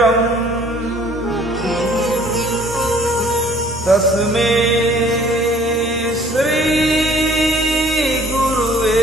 गुरुर्ब्रह्म तस्मै श्री गुरुवे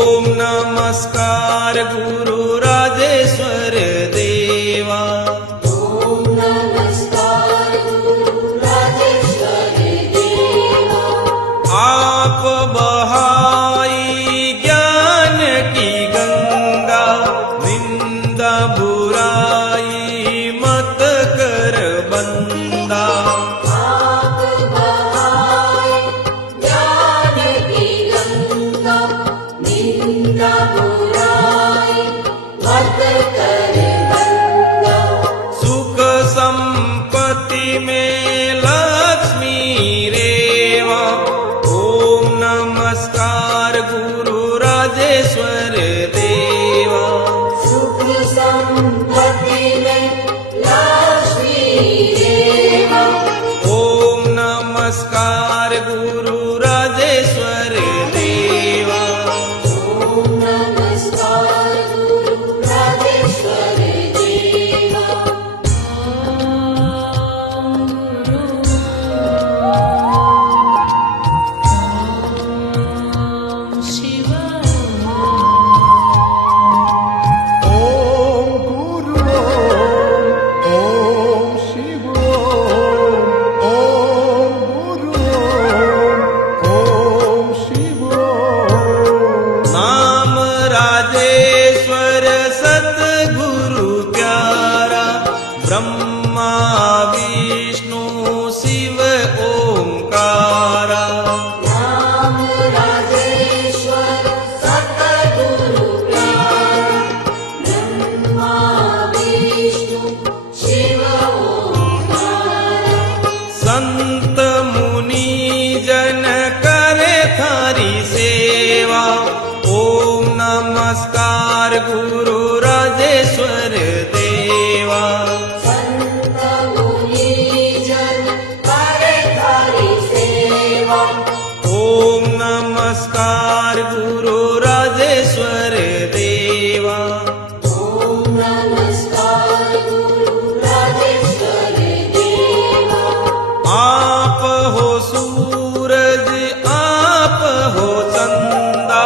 ओम नमस्कार गुरु राजेश्वर देवा। ओम नमस्कार गुरु राजेश्वर देवा। आप बहाई ज्ञान की गंगा, निंदा बुराई मत कर बंदा। आप बहाए ज्ञान की गंगा, निंदा बुराई मत कर बंदा। सुख संपत्ति में लक्ष्मी रेवा। ओम नमस्कार गुरु राजेश्वर देवा। सुख संपत्ति में लक्ष्मी देवा। ओम नमस्कार गुरु राजेश्वर देवा। ओम नमस्कार गुरु राजेश्वर देवा। ओम गुरु ओम शिव ओम गुरु ओम शिव। नाम राजेश्वर सतगुरु प्यारा, ब्रह्मा विष्णु शिव ओंकारा। नाम राजेश्वर सतगुरु प्यारा, ब्रह्मा विष्णु शिव ओंकारा। संत मुनि जन करे थारी सेवा। ओम नमस्कार गुरु राजेश्वर देवा। संत मुनि जन करे थारी सेवा। ओम नमस्कार गुरु राजेश्वर देवा। ओम नमस्कार गुरु राजेश्वर देवा। आप हो सूरज आप हो चंदा,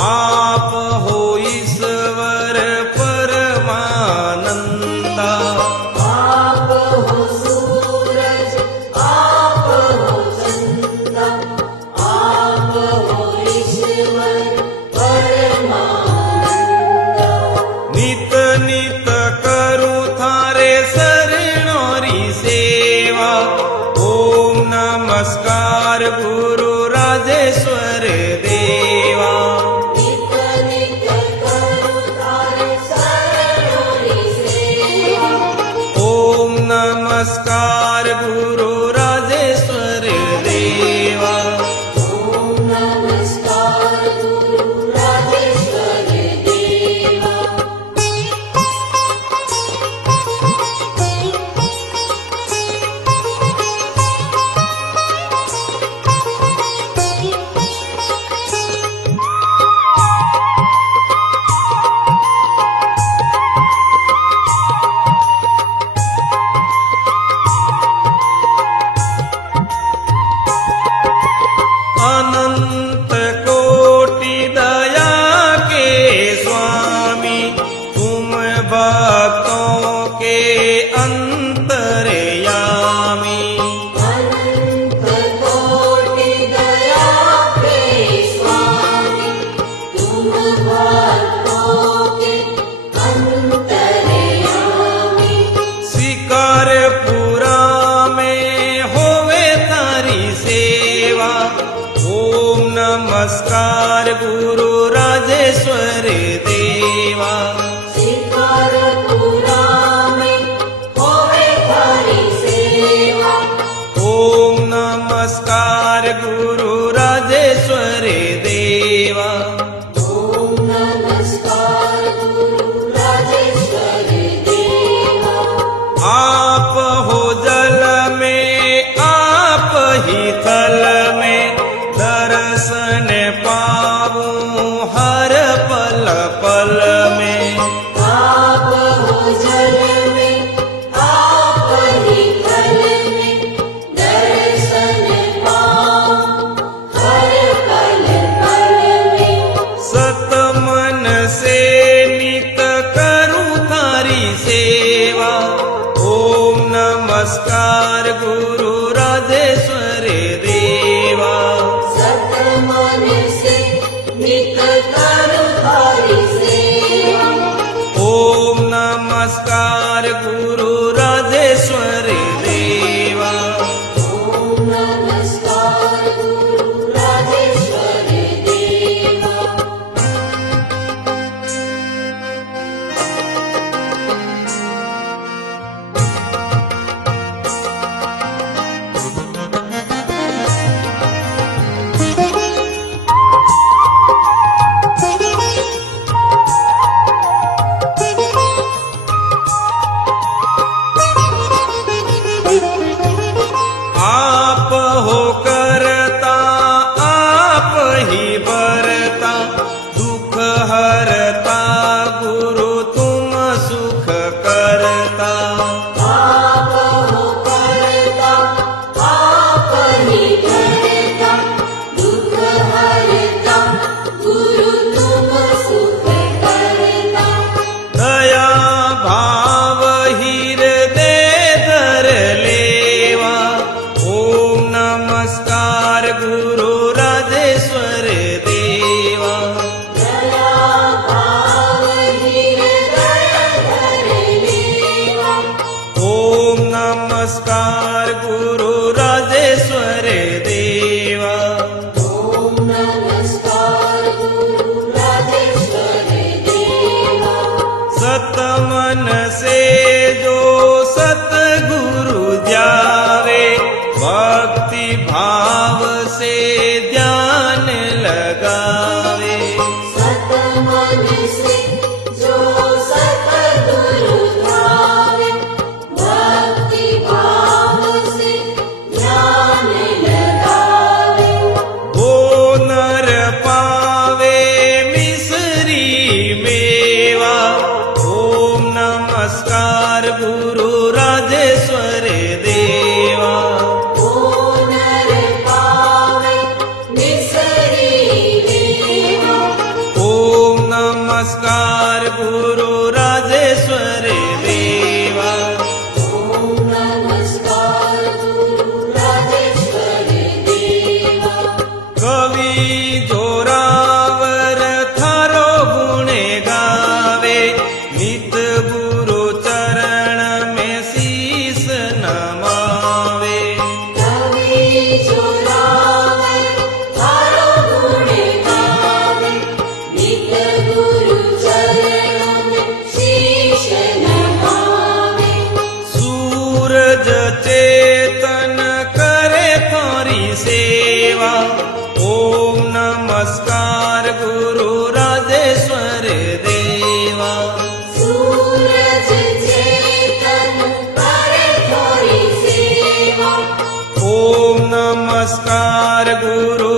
आप हो ईश्वर परमानंदा। आप हो सूरज आप हो चंदा, आप हो ईश्वर परमानंदा। नित नित करू थारे शरणोरी सेवा। ओम नमस्कार गुरु राजेश्वर देवा। नित नित करू थारे शरणोरी सेवा। ओम नमस्कार गुरु राजेश्वर देवा। ओम नमस्कार गुरु राजेश्वर देवा। अनंत कोटि दया के स्वामी, तुम भक्तों के अंतर्यामी। अनंत कोटि दया के स्वामी, तुम भक्तों के अंतर्यामी। शिकारपुरा में होवे तारी सेवा। ओम नमस्कार गुरु राजेश्वर देवा। शिकारपुरा में होवे थारी सेवा। ओम नमस्कार गुरु राजेश्वर देवा। ओम नमस्कार गुरु राजेश्वर देवा। आप हो जल में आप ही थल में, दर्शन पाऊं मन से नित करूं थारी सेवा। ओम नमस्कार गुरु राजेश्वर देवा। सत मन से नित करूं थारी सेवा। ओम नमस्कार गुरु राजेश्वर देवा। ओम नमस्कार गुरु राजेश्वर देवा। आप हो करता आप ही बरता, दुख हरता गुरु तुम सुख करता। आप हो करता आप ही करता, दुख हरता गुरु तुम सुख करता। दया भाव हृदय धर लेवा। ओम नमस्कार गुरु राजेश्वर देवा। दया भाव हृदय धर लेवा। ओम नमस्कार गुरु राजेश्वर देवा। ओम नमस्कार गुरु राजेश्वर देवा। सत मन से जो सतगुरु जावे, भक्ति भाव से ध्यान लगावे। सत मन से जो सतगुरु ध्यावे, भक्ति भाव से ध्यान लगावे। वो नर पावे मिसरी मेवा। ओम नमस्कार गुरु राजेश्वर देवा। ओ नर पावे निसरी देवा। ओम नमस्कार गुरु राजेश्वर देवा। ओम नमस्कार गुरु राजेश्वर देवा। कवि जोरावर थारो गुणे गावे, नित गुरु चरण में शीस नमावे। कवि जोरावर थारो गुण गावे, नित गुरु चरणों में शीश नमावे। सूरज चेतन करे थारी सेवा। ओम नमस्कार गुरु राजेश्वर देवा। सूरज चेतन करे थोड़ी सेवा। ओम नमस्कार गुरु